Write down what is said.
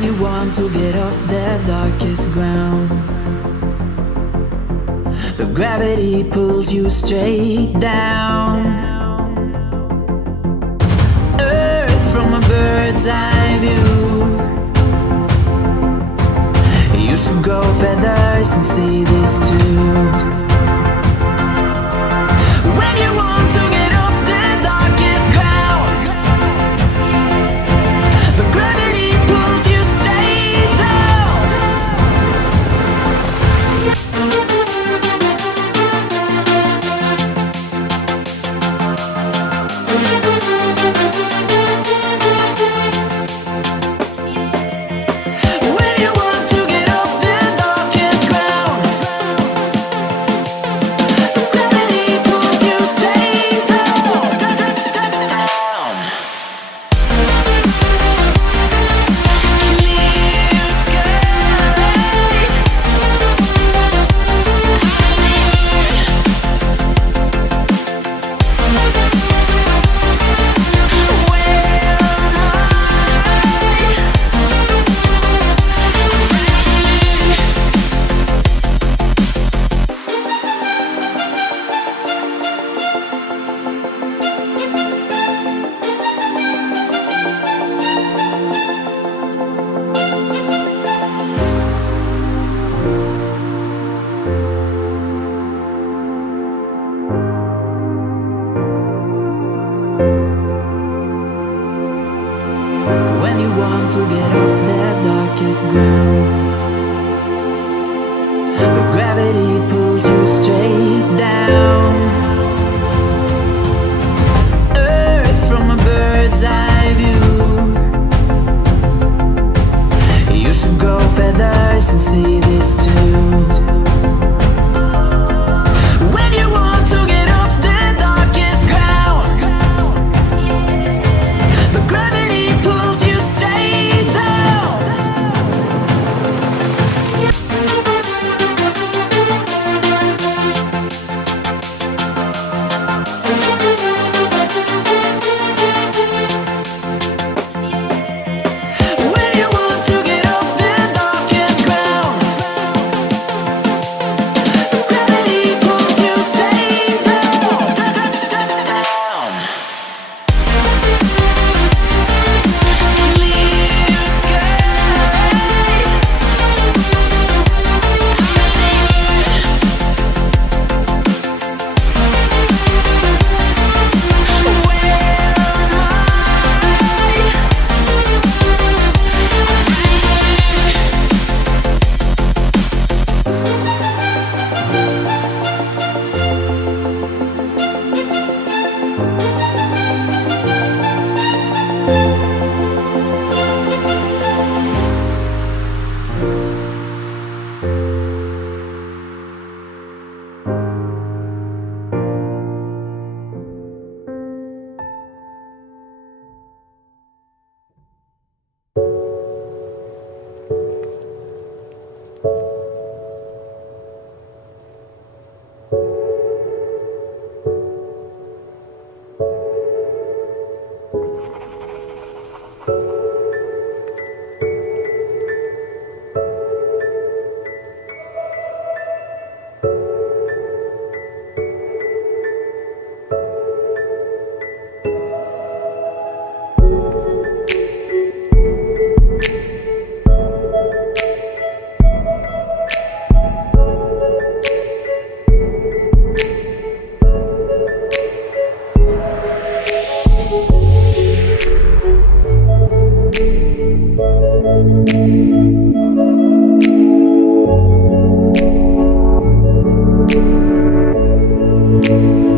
When you want to get off the darkest ground, but gravity pulls you straight down. Earth from a bird's eye view. You should grow feathers and see this too. When you want to get off the darkest ground, but gravity pulls you straight down. When you want to get off the darkest ground, gravity pulls you straight down. Clear sky. When you want to get off the darkest ground, but gravity pulls you straight down. Earth from a bird's eye view. You should grow feathers and see this too. When you want to get off the darkest ground, but gravity pulls you straight down. When you want to get off the darkest ground, but gravity pulls you straight down. Clear sky. Where am I?